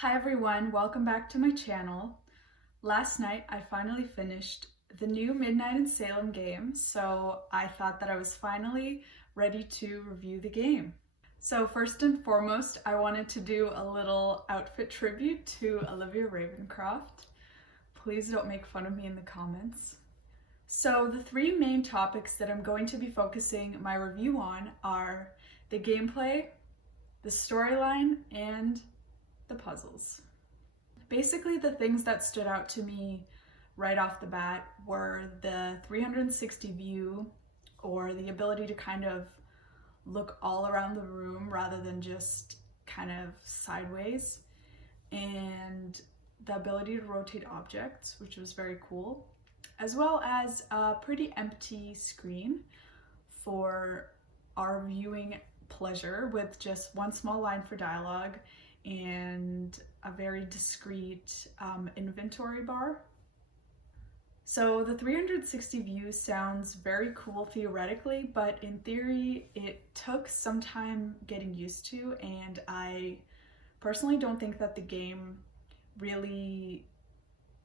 Hi everyone, welcome back to my channel. Last night I finally finished the new Midnight in Salem game, so I thought that I was finally ready to review the game. So first and foremost, I wanted to do a little outfit tribute to Olivia Ravencroft. Please don't make fun of me in the comments. So the three main topics that I'm going to be focusing my review on are the gameplay, the storyline, and the puzzles. Basically, the things that stood out to me right off the bat were the 360 view, or the ability to kind of look all around the room rather than just kind of sideways, and the ability to rotate objects, which was very cool, as well as a pretty empty screen for our viewing pleasure with just one small line for dialogue and a very discreet inventory bar. So the 360 view sounds very cool theoretically, but in theory it took some time getting used to, and I personally don't think that the game really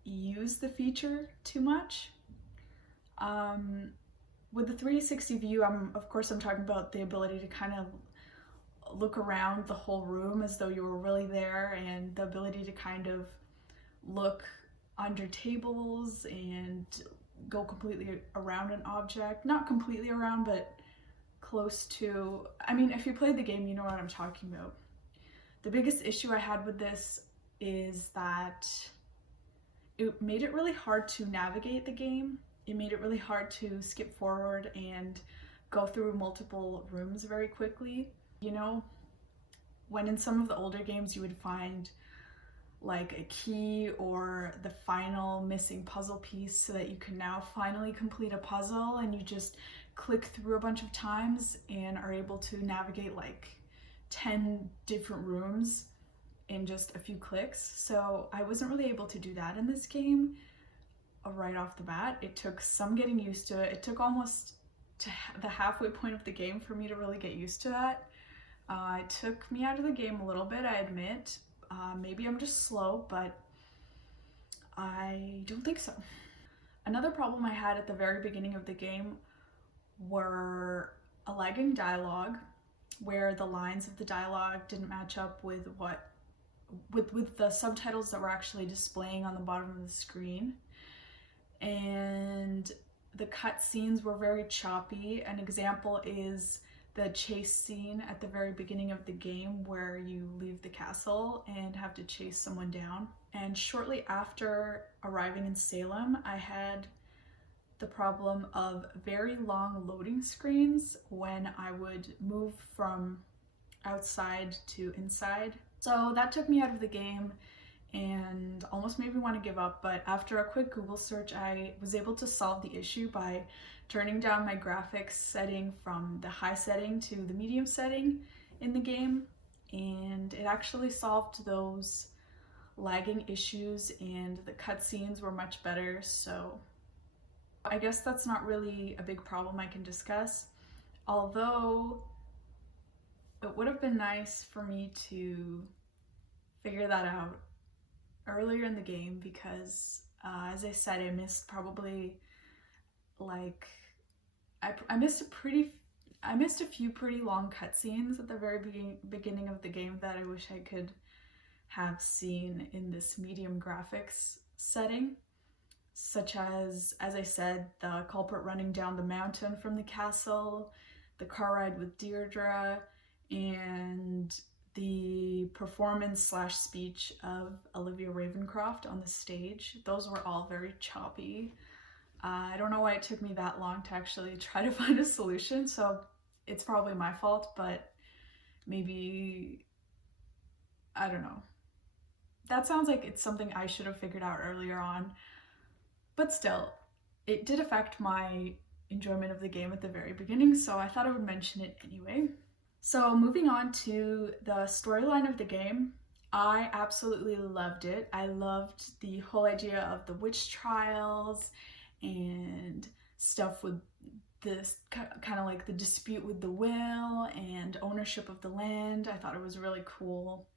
used the feature too much. With the 360 view, of course I'm talking about the ability to kind of look around the whole room as though you were really there, and the ability to kind of look under tables and go completely around an object. Not completely around, but close to. I mean, if you played the game, you know what I'm talking about. The biggest issue I had with this is that it made it really hard to navigate the game. It made it really hard to skip forward and go through multiple rooms very quickly. You know, when in some of the older games you would find like a key or the final missing puzzle piece so that you can now finally complete a puzzle, and you just click through a bunch of times and are able to navigate like 10 different rooms in just a few clicks. So I wasn't really able to do that in this game right off the bat. It took some getting used to it. It took almost to the halfway point of the game for me to really get used to that. It took me out of the game a little bit, I admit. Maybe I'm just slow, but I don't think so. Another problem I had at the very beginning of the game were a lagging dialogue, where the lines of the dialogue didn't match up with the subtitles that were actually displaying on the bottom of the screen. And the cutscenes were very choppy. An example is the chase scene at the very beginning of the game, where you leave the castle and have to chase someone down. And shortly after arriving in Salem, I had the problem of very long loading screens when I would move from outside to inside. So that took me out of the game and almost made me want to give up, but after a quick Google search, I was able to solve the issue by turning down my graphics setting from the high setting to the medium setting in the game, and it actually solved those lagging issues, and the cutscenes were much better. So I guess that's not really a big problem I can discuss, although it would have been nice for me to figure that out earlier in the game, because as I said, I missed probably like I missed a few pretty long cutscenes at the very beginning of the game that I wish I could have seen in this medium graphics setting, such as I said, the culprit running down the mountain from the castle, the car ride with Deirdre, and the performance / speech of Olivia Ravencroft on the stage. Those were all very choppy. I don't know why it took me that long to actually try to find a solution, so it's probably my fault, but maybe, I don't know. That sounds like it's something I should have figured out earlier on, but still, it did affect my enjoyment of the game at the very beginning, so I thought I would mention it anyway. So moving on to the storyline of the game, I absolutely loved it. I loved the whole idea of the witch trials and stuff with this kind of like the dispute with the will and ownership of the land. I thought it was really cool.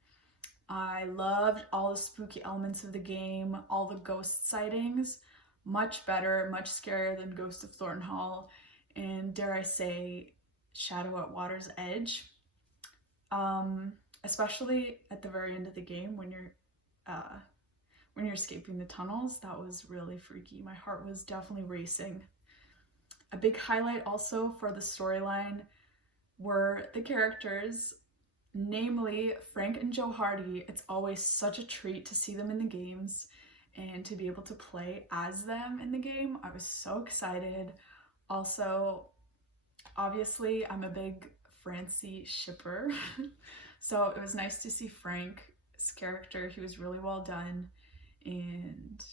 I loved all the spooky elements of the game, all the ghost sightings. Much better, much scarier than Ghost of Thornhall, and dare I say, Shadow at Water's Edge. Especially at the very end of the game when you're escaping the tunnels. That was really freaky. My heart was definitely racing. A big highlight also for the storyline were the characters, namely Frank and Joe Hardy. It's always such a treat to see them in the games and to be able to play as them in the game. I was so excited. Also, obviously, I'm a big Francy shipper, so it was nice to see Frank's character. He was really well done, and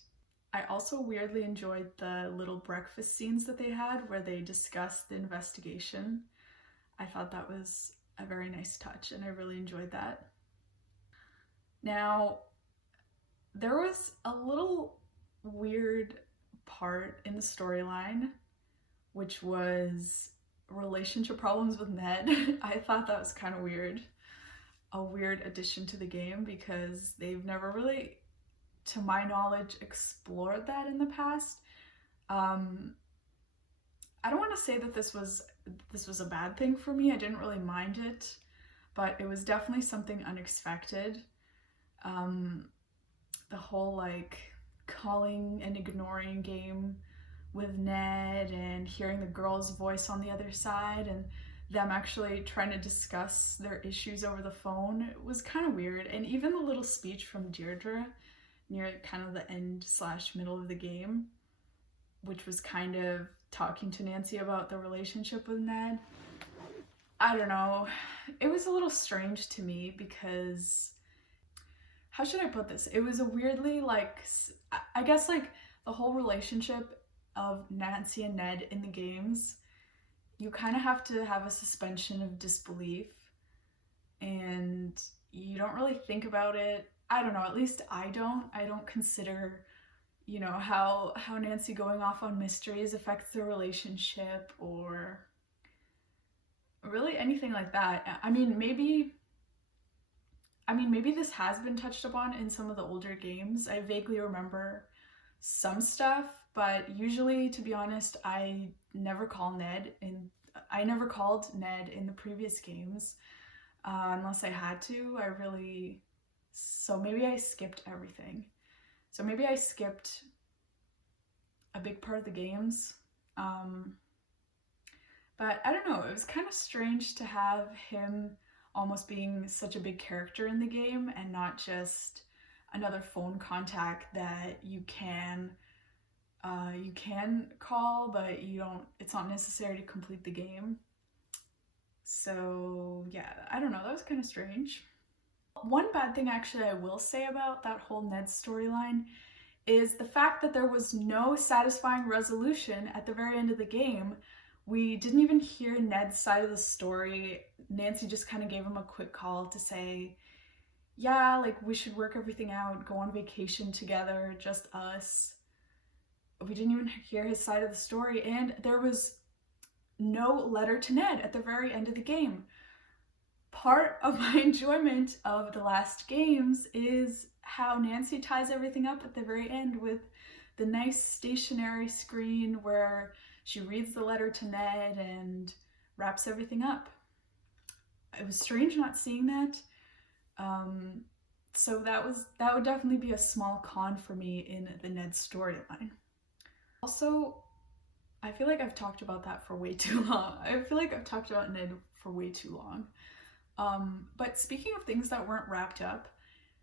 I also weirdly enjoyed the little breakfast scenes that they had where they discussed the investigation. I thought that was a very nice touch, and I really enjoyed that. Now, there was a little weird part in the storyline, which was relationship problems with Ned. I thought that was kind of weird. A weird addition to the game because they've never really, to my knowledge, explored that in the past. I don't want to say that this was a bad thing for me. I didn't really mind it, but it was definitely something unexpected. The whole like calling and ignoring game with Ned and hearing the girl's voice on the other side and them actually trying to discuss their issues over the phone was kind of weird. And even the little speech from Deirdre near kind of the end / middle of the game, which was kind of talking to Nancy about the relationship with Ned. I don't know. It was a little strange to me because, how should I put this? It was a weirdly like, I guess like the whole relationship of Nancy and Ned in the games, you kind of have to have a suspension of disbelief and you don't really think about it. I don't know, at least I don't consider, you know, how Nancy going off on mysteries affects the relationship or really anything like that. I mean, maybe this has been touched upon in some of the older games. I vaguely remember some stuff, but usually, to be honest, I never called Ned in the previous games, unless I had to. So maybe I skipped everything. So maybe I skipped a big part of the games. But I don't know, it was kind of strange to have him almost being such a big character in the game and not just another phone contact that you can call, but it's not necessary to complete the game. So yeah, I don't know, that was kind of strange. One bad thing actually I will say about that whole Ned storyline is the fact that there was no satisfying resolution at the very end of the game. We didn't even hear Ned's side of the story. Nancy just kind of gave him a quick call to say, yeah, like we should work everything out, go on vacation together, just us. We didn't even hear his side of the story, and there was no letter to Ned at the very end of the game. Part of my enjoyment of the last games is how Nancy ties everything up at the very end with the nice stationary screen where she reads the letter to Ned and wraps everything up. It was strange not seeing that. So that would definitely be a small con for me in the Ned storyline. Also, I feel like I've talked about that for way too long. I feel like I've talked about Ned for way too long. But speaking of things that weren't wrapped up,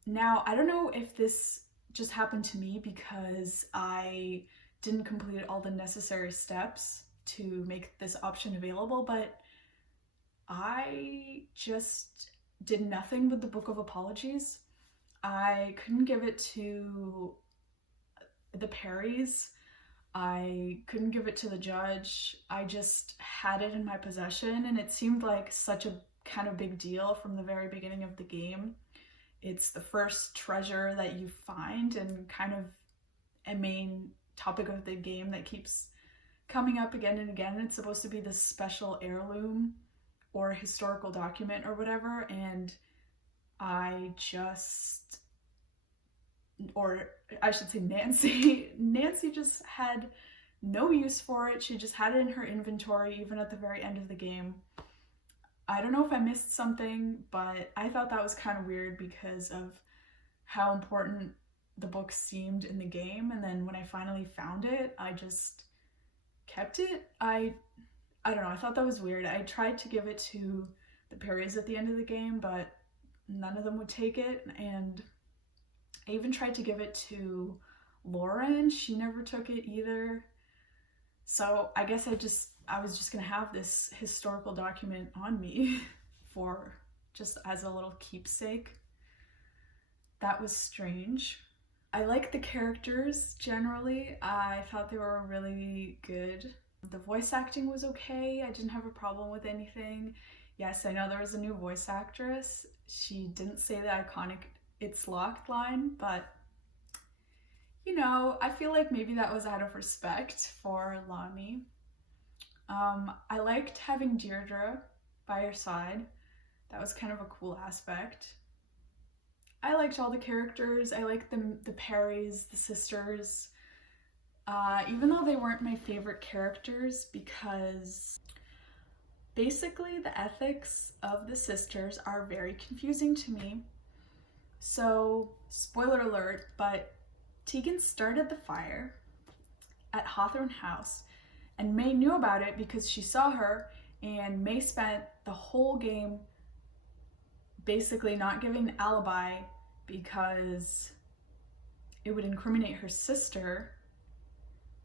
now I don't know if this just happened to me because I didn't complete all the necessary steps to make this option available, but I just did nothing with the Book of Apologies. I couldn't give it to the Perrys. I couldn't give it to the judge. I just had it in my possession, and it seemed like such a kind of big deal from the very beginning of the game. It's the first treasure that you find and kind of a main topic of the game that keeps coming up again and again. It's supposed to be this special heirloom or historical document or whatever, and I just, or I should say Nancy just had no use for it. She just had it in her inventory even at the very end of the game. I don't know if I missed something, but I thought that was kind of weird because of how important the book seemed in the game, and then when I finally found it, I just kept it. I don't know, I thought that was weird. I tried to give it to the Perrys at the end of the game, but none of them would take it, and I even tried to give it to Lauren. She never took it either. So I guess I was just gonna have this historical document on me for just as a little keepsake. That was strange. I like the characters generally. I thought they were really good. The voice acting was okay. I didn't have a problem with anything. Yes, I know there was a new voice actress. She didn't say the iconic "it's locked" line, but you know, I feel like maybe that was out of respect for Lami. I liked having Deirdre by her side. That was kind of a cool aspect. I liked all the characters. I liked the Perrys, the sisters, even though they weren't my favorite characters, because basically the ethics of the sisters are very confusing to me. So, spoiler alert, but Tegan started the fire at Hawthorne House, and May knew about it because she saw her, and May spent the whole game basically not giving an alibi because it would incriminate her sister.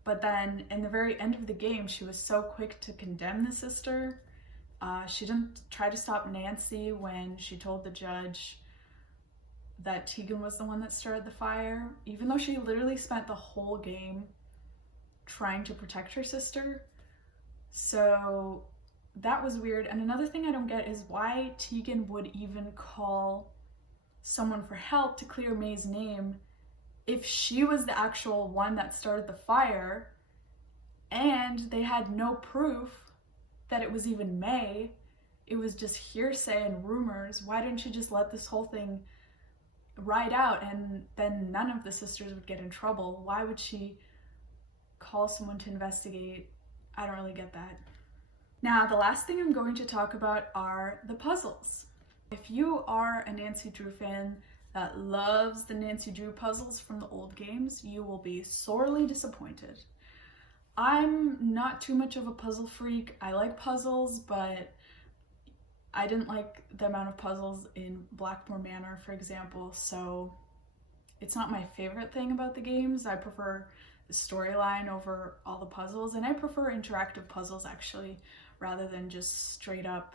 But then in the very end of the game, she was so quick to condemn the sister. She didn't try to stop Nancy when she told the judge that Tegan was the one that started the fire, even though she literally spent the whole game trying to protect her sister. So that was weird. And another thing I don't get is why Tegan would even call someone for help to clear May's name if she was the actual one that started the fire and they had no proof that it was even May. It was just hearsay and rumors. Why didn't she just let this whole thing ride out and then none of the sisters would get in trouble? Why would she call someone to investigate? I don't really get that. Now, the last thing I'm going to talk about are the puzzles. If you are a Nancy Drew fan that loves the Nancy Drew puzzles from the old games, you will be sorely disappointed. I'm not too much of a puzzle freak. I like puzzles, but I didn't like the amount of puzzles in Blackmore Manor, for example, so it's not my favorite thing about the games. I prefer the storyline over all the puzzles, and I prefer interactive puzzles actually, rather than just straight up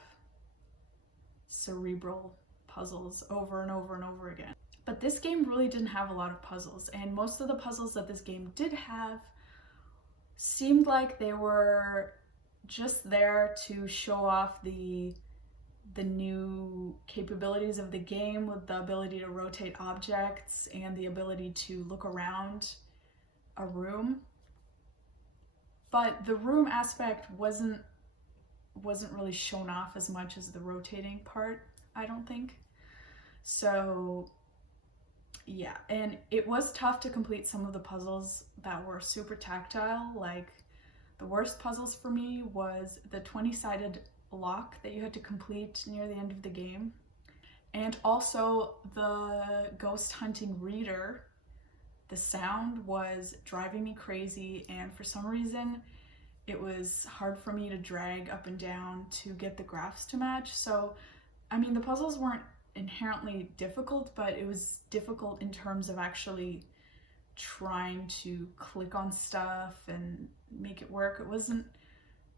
cerebral puzzles over and over and over again. But this game really didn't have a lot of puzzles, and most of the puzzles that this game did have seemed like they were just there to show off the new capabilities of the game, with the ability to rotate objects and the ability to look around a room. But the room aspect wasn't really shown off as much as the rotating part, I don't think. So yeah, and it was tough to complete some of the puzzles that were super tactile. Like, the worst puzzles for me was the 20-sided lock that you had to complete near the end of the game, and also the ghost hunting reader. The sound was driving me crazy, and for some reason it was hard for me to drag up and down to get the graphs to match. So I mean, the puzzles weren't inherently difficult, but it was difficult in terms of actually trying to click on stuff and make it work. It wasn't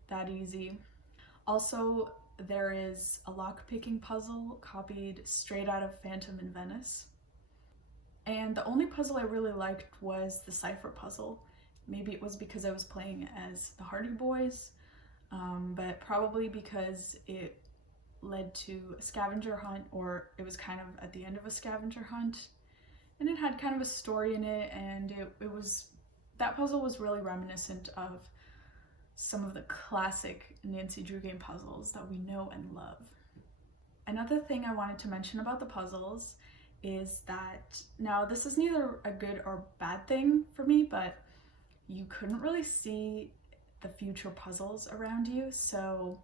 that easy. Also, there is a lock-picking puzzle copied straight out of Phantom in Venice. And the only puzzle I really liked was the cipher puzzle. Maybe it was because I was playing as the Hardy Boys, but probably because it led to a scavenger hunt, or it was kind of at the end of a scavenger hunt, and it had kind of a story in it, and that puzzle was really reminiscent of some of the classic Nancy Drew game puzzles that we know and love. another thing I wanted to mention about the puzzles is that, now this is neither a good or bad thing for me, but you couldn't really see the future puzzles around you. So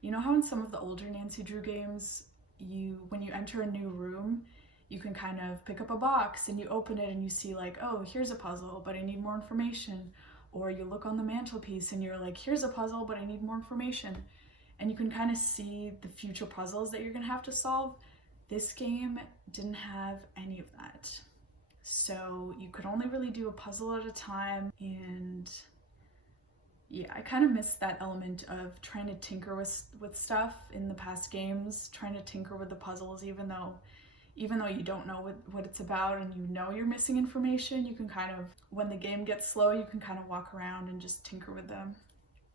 you know how in some of the older Nancy Drew games, when you enter a new room, you can kind of pick up a box and you open it and you see like, oh, here's a puzzle, but I need more information. Or you look on the mantelpiece and you're like, here's a puzzle, but I need more information. And you can kind of see the future puzzles that you're gonna have to solve. This game didn't have any of that. So you could only really do a puzzle at a time, and yeah, I kind of missed that element of trying to tinker with stuff in the past games, trying to tinker with the puzzles, even though you don't know what it's about and you know you're missing information, you can kind of, when the game gets slow, you can kind of walk around and just tinker with them.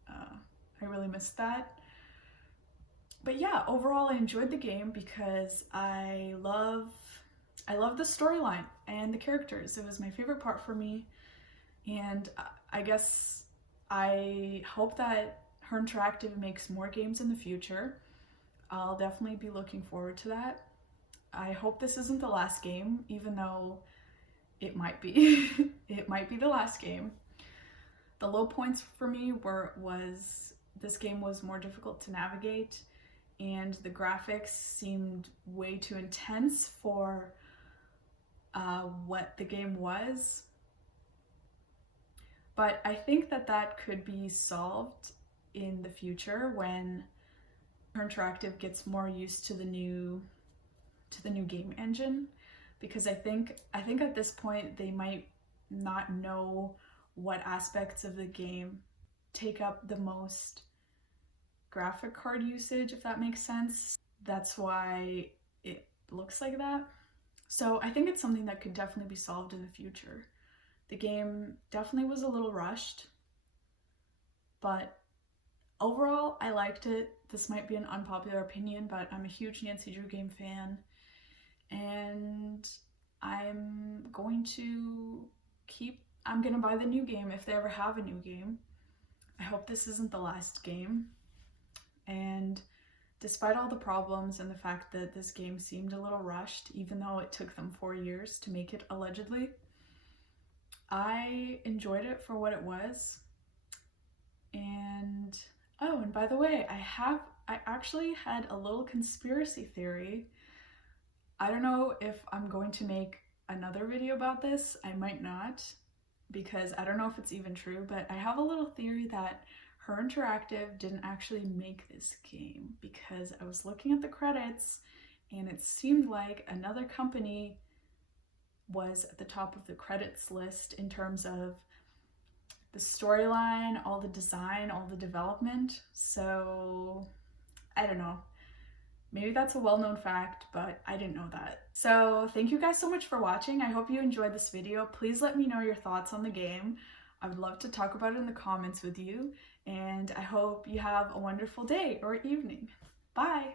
I really missed that. But yeah, overall I enjoyed the game because I love the storyline and the characters. It was my favorite part for me, and I guess I hope that Her Interactive makes more games in the future. I'll definitely be looking forward to that. I hope this isn't the last game, even though it might be. It might be the last game. The low points for me was this game was more difficult to navigate, and the graphics seemed way too intense for what the game was. But I think that could be solved in the future when Her Interactive gets more used to the new game engine, because I think at this point they might not know what aspects of the game take up the most graphic card usage, if that makes sense. That's why it looks like that. So I think it's something that could definitely be solved in the future. The game definitely was a little rushed, but overall I liked it. This might be an unpopular opinion, but I'm a huge Nancy Drew game fan, and I'm gonna buy the new game if they ever have a new game. I hope this isn't the last game. And despite all the problems and the fact that this game seemed a little rushed, even though it took them 4 years to make it allegedly, I enjoyed it for what it was. And oh, and by the way, I actually had a little conspiracy theory. I don't know if I'm going to make another video about this. I might not, because I don't know if it's even true, but I have a little theory that Her Interactive didn't actually make this game, because I was looking at the credits and it seemed like another company was at the top of the credits list in terms of the storyline, all the design, all the development. So I don't know. Maybe that's a well-known fact, but I didn't know that. So thank you guys so much for watching. I hope you enjoyed this video. Please let me know your thoughts on the game. I would love to talk about it in the comments with you, and I hope you have a wonderful day or evening. Bye!